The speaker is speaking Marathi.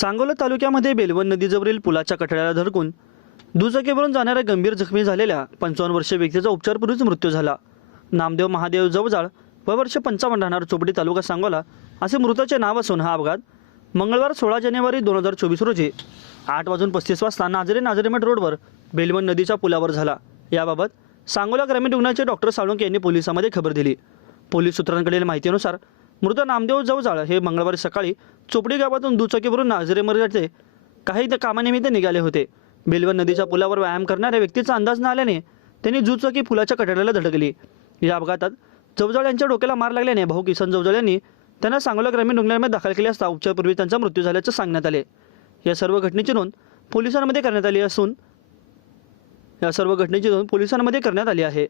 सांगोला तालुक्यामध्ये बेलवण नदीजवळील पुलाच्या कठड्याला धडकून दुचाकीवरून जाणाऱ्या गंभीर जखमी झालेल्या पंचावन्न वर्षीय व्यक्तीचा उपचारपूर्वीच मृत्यू झाला. नामदेव महादेव जवजाळ व वर्ष पंचावन्न राहणार चोपडी तालुका सांगोला असे मृताचे नाव असून हा अपघात मंगळवार सोळा जानेवारी दोन हजार चोवीस रोजी आठ वाजून पस्तीस वाजता नाझरे नाझरेमठ रोडवर बेलवण नदीच्या पुलावर झाला. याबाबत सांगोला ग्रामीण रुग्णाचे डॉक्टर साळुंके यांनी पोलिसांमध्ये खबर दिली. पोलीस सूत्रांकडील माहितीनुसार मृत नामदेव जवजाळ हे मंगळवारी सकाळी चोपडी गावातून दुचाकीवरून नाझरेमध्ये काही कामानिमित्त निघाले होते. बेलवन नदीच्या पुलावर व्यायाम करणाऱ्या व्यक्तीचा अंदाज न आल्याने त्यांनी दुचाकी पुलाच्या कठड्याला धडकली. या अपघातात जवजाळ यांच्या डोक्याला मार लागल्याने भाऊ किसन जवजाळ यांनी त्यांना सांगोला ग्रामीण रुग्णालयामध्ये दाखल केले असता उपचारपूर्वी त्यांचा मृत्यू झाल्याचं सांगण्यात आले. या सर्व घटनेची नोंद पोलिसांमध्ये करण्यात आली असून या सर्व घटनेची नोंद पोलिसांमध्ये करण्यात आली आहे.